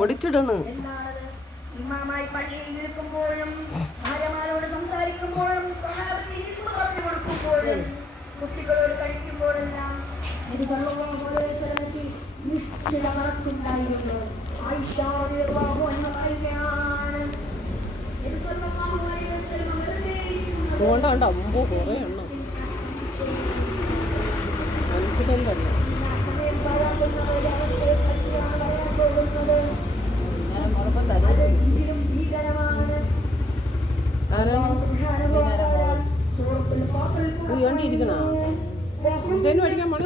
ഓടിച്ചിടണ്. ഇമാമായി പള്ളിയിൽ നിൽക്കുമ്പോഴും ഭാര്യമാരോട് സംസാരിക്കുമ്പോഴും പറഞ്ഞു കൊടുക്കുമ്പോഴും കുട്ടികളോട് കഴിക്കുമ്പോഴെല്ലാം ഇത് നിശ്ചിത കണക്കുണ്ടായിരുന്നു. അതുകൊണ്ടാണ്ട് അമ്പോ കുറേ എണ്ണം കോൺഫിഡൻ്റ് അല്ല. ഉയണ്ടിരിക്കണ എന്തേലും അടിക്കാൻ മണി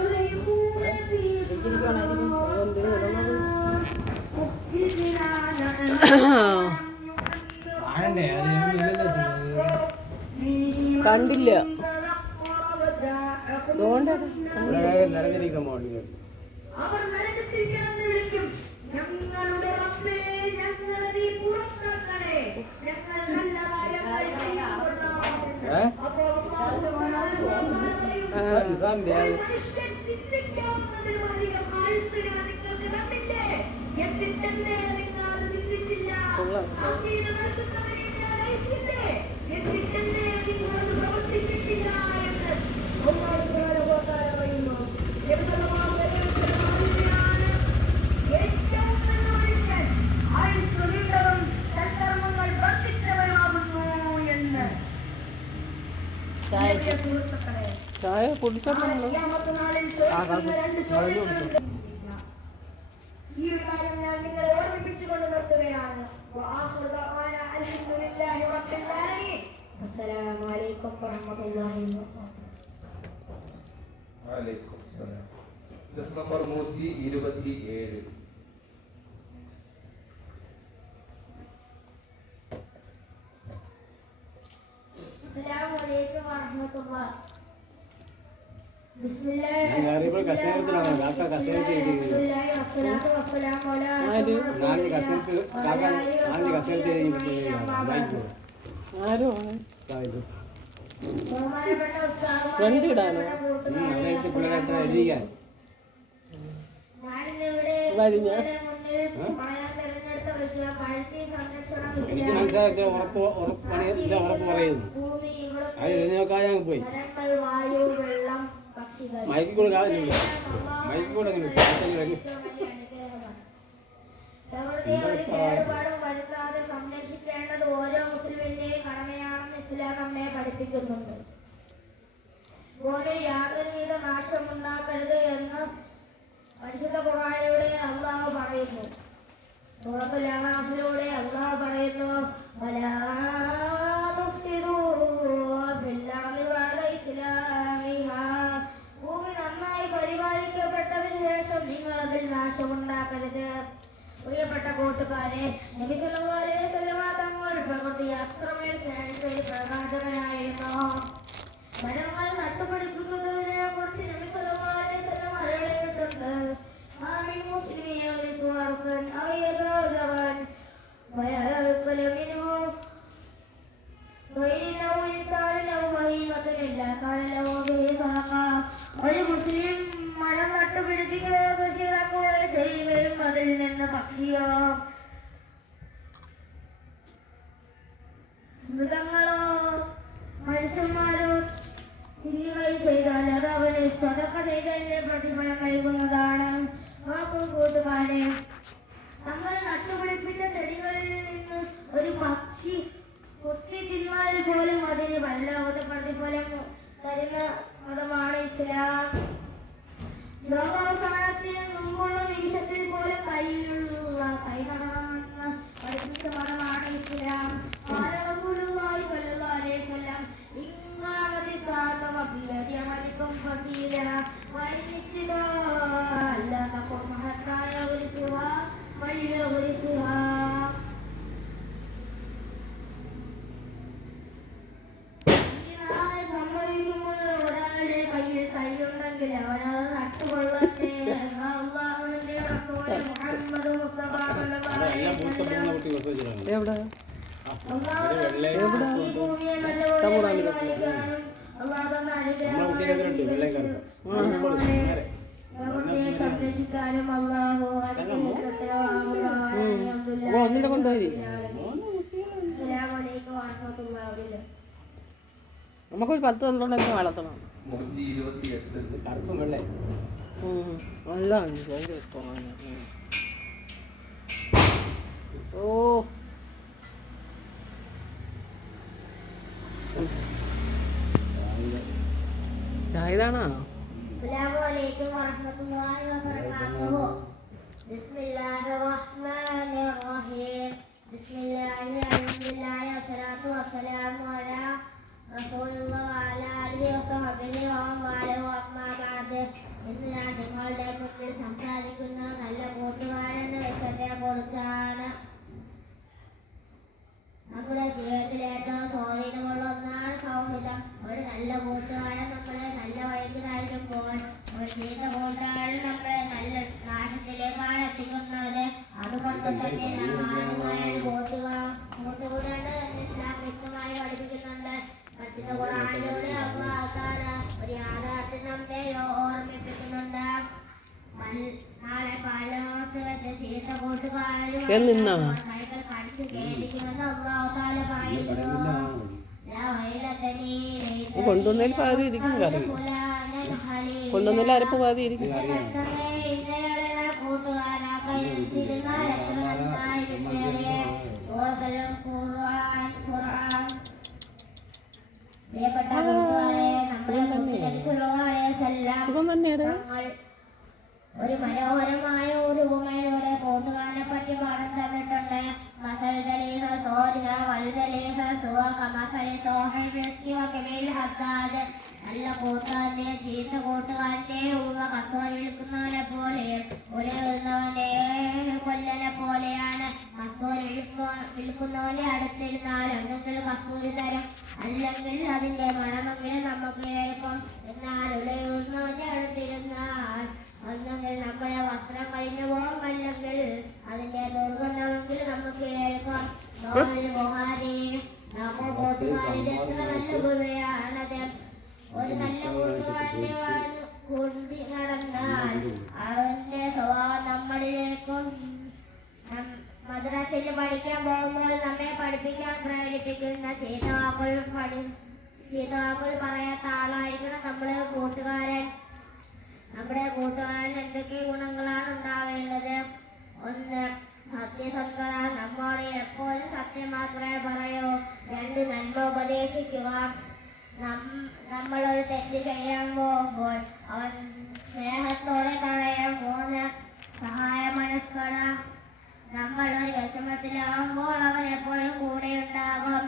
കണ്ടില്ല. അതുകൊണ്ട് ചായ കുടിച്ചോളൂ. ഈ ഒരു കാര്യം ഞാൻ നിങ്ങളെ ഓർമ്മിപ്പിച്ചുകൊണ്ട് നിർത്തുകയാണ്. അസ്സലാമു അലൈക്കും വറഹ്മത്തുള്ളാഹി വബറകാതുഹു. നമ്പർ 127. അസ്സലാമു അലൈക്കും വറഹ്മത്തുള്ളാഹി. രണ്ടിടാനോ എനിക്ക് മനസ്സിലാക്കിയ ഉറപ്പ് പറയുന്നു. അത് ഇതിനൊക്കെ പോയി മൈക്കിൽ കൂടെ കാണില്ല. മൈക്കിൽ കൂടെ സംരക്ഷിക്കേണ്ടത് ഓരോ മുസ്ലിമിന്റെയും കടമയാണെന്ന് ഇസ്ലാം നമ്മെ പഠിപ്പിക്കുന്നുണ്ട്. പോലെ യാതൊരുവിധ നാശമുണ്ടാക്കരുത് എന്ന് പരിശുദ്ധ ഖുർആനിലൂടെ അല്ലാഹു പറയുന്നു. സൂറത്തുൽ അഅറാഫിലൂടെ അല്ലാഹു പറയുന്നു, വലാ തുഫ്സിദൂ ഫിൽ അർളി ബഅദ ഇസ്ലാമിഹാ. ഭൂമി നന്നായി പരിപാലിക്കപ്പെട്ടതിന് ശേഷം നിങ്ങൾ അതിൽ നാശമുണ്ടാക്കരുത്. പ്രിയപ്പെട്ട കൂട്ടുകാരെ, നബി സല്ലല്ലാഹു അലൈഹി വസല്ലം തങ്ങൾ പ്രകൃതിയെ അത്രമേൽ സ്നേഹിച്ച ഒരു പ്രവാചകനായിരുന്നു. മരങ്ങൾ നട്ടുപിടിപ്പിക്കുന്നതിനെ കുറിച്ച് നബി സല്ലല്ലാഹു അലൈഹി വസല്ലം അറിയിച്ചിട്ടുണ്ട്. ആമിൻ മുസ്ലിമീൻ യസ്വറസൻ അയദറൻ വയഅകല മിൻഹു വൈനൗ ഇൻസാനൗ വഹിമത്തുനില്ല കാലൗ ബിഹി സദഖ. ഒരു മുസ്ലിം മരം നട്ടുപിടിപ്പിക്കുകയോ കൃഷി ഇറക്കുകയോ ചെയ്യുകയും അതിൽ നിന്ന് പക്ഷിയോ മൃഗങ്ങളോ മനുഷ്യന്മാരോ തിന്നുകയും ചെയ്താൽ അത് അവന് സദഖ ചെയ്തതിന്റെ പ്രതിഫലം നൽകുന്നതാണ്. കൂട്ടുകാരെ, നമ്മൾ നട്ടുപിടിപ്പിച്ച ചെടികളിൽ നിന്ന് ഒരു പക്ഷി കൊത്തി തിന്നാൽ പോലും അതിന് വല്ലാത്ത പ്രതിഫലം തരുന്ന മതമാണ് ഇസ്ലാം. ലോകാവസാനത്തിന് മുമ്പുള്ള നിമിഷത്തിൽ പോലും കൈ നടണമെന്ന് പഠിപ്പിച്ച മതമാണ് ഇസ്ലാം. റസൂലുള്ളാഹി സ്വല്ലല്ലാഹു അലൈഹി വസല്ലം ഇങ്ങാമത്തി സാത വബിയദി അമലിക്കും ഫസീല വൈനിസ്തിദ അല്ലാ തഖും ഹത്താ യവരിസുഹാ വയവരിസുഹാ. സംഭവിക്കുമ്പോൾ ഒരാളുടെ കയ്യിൽ കൈയുണ്ടെങ്കിൽ അവനത് നട്ടുകൊള്ളട്ടെ. അല്ലാഹുവിന്റെ റസൂൽ മുഹമ്മദ് മുസ്തഫ സല്ലല്ലാഹു അലൈഹി വസല്ലം എവിടെ സംരക്ഷിക്കാനും അല്ലാഹു നമുക്കൊരു 10 തന്നിട്ടുണ്ടെങ്കിൽ വളർത്തണം. 128. കറുപ്പും വെള്ളേ. നല്ലതാണ് ഭയങ്കര ഇഷ്ടമാണ്. ഓ ഇതാണോ? അസ്സലാമുഅലൈക്കും വറഹ്മത്തുള്ളാഹി വബറകാതുഹു. ബിസ്മില്ലാഹിർറഹ്മാനിർറഹീം. ബിസ്മില്ലാഹി അൽഹംദുലില്ലാഹി വസ്സലാത്തു വസ്സലാമു അലാ റസൂലില്ലാഹി വഅലാ ആലിഹി വസഹ്ബിഹി വമൻ അമ്മാ ബഅദ്. ഇന്ന് ഞാൻ നിങ്ങളുടെ മുന്നിൽ സംസാരിക്കുന്ന നല്ല കൂട്ടുകാരെന്ന വിഷയത്തെ കുറിച്ചാണ്. നമ്മുടെ ജീവിതത്തിൽ ഏറ്റവും സ്വാധീനമുള്ള ഒന്നാണ് സൗഹൃദം. ഒരു നല്ല കൂട്ടുകാരൻ നമ്മളെ നല്ല വഴിക്ക് നയിക്കുമ്പോൾ ഒരു ചീത്ത കൂട്ടുകാരൻ നമ്മളെ നല്ല നാശത്തിലേക്കാണ് എത്തിക്കുന്നത്. അതുകൊണ്ട് തന്നെ നാം ആരുമായാണ് കൂട്ടുകൂടേണ്ടത് എന്ന് ഇസ്ലാം വ്യക്തമായി പഠിപ്പിക്കുന്നുണ്ട്. പരിശുദ്ധ ഖുർആനിലൂടെ അല്ലാഹു തആല ഒരു യാഥാർത്ഥ്യം നമ്മെ ഓർമ്മിപ്പിക്കുന്നുണ്ട്. നാളെ പരലോകത്ത് വെച്ച് ചീത്ത കൂട്ടുകാരും കടിച്ചു കേൾക്കുമെന്ന് അല്ലാഹു തആല പറയുന്നു. കൊണ്ടുവന്നതിൽ പാതി ഇരിക്കും കറി. കൊണ്ടുവന്നതിൽ അരപ്പ് പാതി ഇരിക്കും. സുഖം തന്നെയാണ്. ഒരു മനോഹരമായ ഒരു ഉപമയിലൂടെ കൂട്ടുകാരനെ പറ്റി പാഠം തന്നിട്ടുണ്ട്. നല്ല കൂട്ടുകാരനെ ചീത്ത കൂട്ടുകാരനെ ഉപമ കസ്തൂരി വിൽക്കുന്നവനെ പോലെ ഉലകുന്നവനെ കൊല്ലനെ പോലെയാണ്. കസ്തൂരി വിൽക്കുന്നവനെ അടുത്തിരുന്നാൽ ഒന്നെങ്കിൽ കസ്തൂരി തരും, അല്ലെങ്കിൽ അതിന്റെ മണമെങ്കിലും നമുക്ക് കേൾക്കും. എന്നാൽ ഉലകുന്നവന്റെ അടുത്തിരുന്നാൽ ഒന്നെങ്കിൽ നമ്മുടെ വസ്ത്രം കഴിഞ്ഞു പോകും, അല്ലെങ്കിൽ അതിന്റെ ദുർഗന്ധമെങ്കിൽ നമുക്ക് കേൾക്കാം. നമ്മുടെ കൂട്ടുകാരിന്റെ എത്ര നല്ല ഉപമയാണത്. ഒരു നല്ല കൂട്ടുകാരനെ കൊണ്ടു നടന്നാൽ അവന്റെ സ്വഭാവം നമ്മളിലേക്കും മദ്രസയിൽ പഠിക്കാൻ പോകുമ്പോൾ നമ്മെ പഠിപ്പിക്കാൻ പ്രേരിപ്പിക്കുന്ന ചീത്തവാക്കുകൾ പറയാത്ത ആളായിരിക്കണം നമ്മുടെ കൂട്ടുകാരൻ. നമ്മുടെ കൂട്ടുകാരൻ എന്തൊക്കെ ഗുണങ്ങളാണ് ഉണ്ടാവേണ്ടത്? 1. സത്യസന്ധത. നമ്മോട് എപ്പോഴും സത്യം മാത്രമേ പറയൂ. 2. നന്മ ഉപദേശിക്കുക. നമ്മളൊരു തെറ്റ് ചെയ്യാൻ പോകുമ്പോൾ അവൻ സ്നേഹത്തോടെ തടയാൻ. 3. സഹായ മനസ്കത. നമ്മളൊരു വിഷമത്തിലാവുമ്പോൾ അവൻ എപ്പോഴും കൂടെ ഉണ്ടാകും.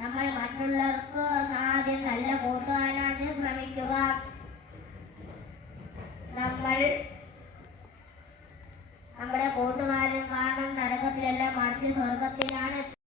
നമ്മൾ മറ്റുള്ളവർക്ക് ആദ്യം നല്ല കൂട്ടുകാരാണ് ശ്രമിക്കുക. നമ്മൾ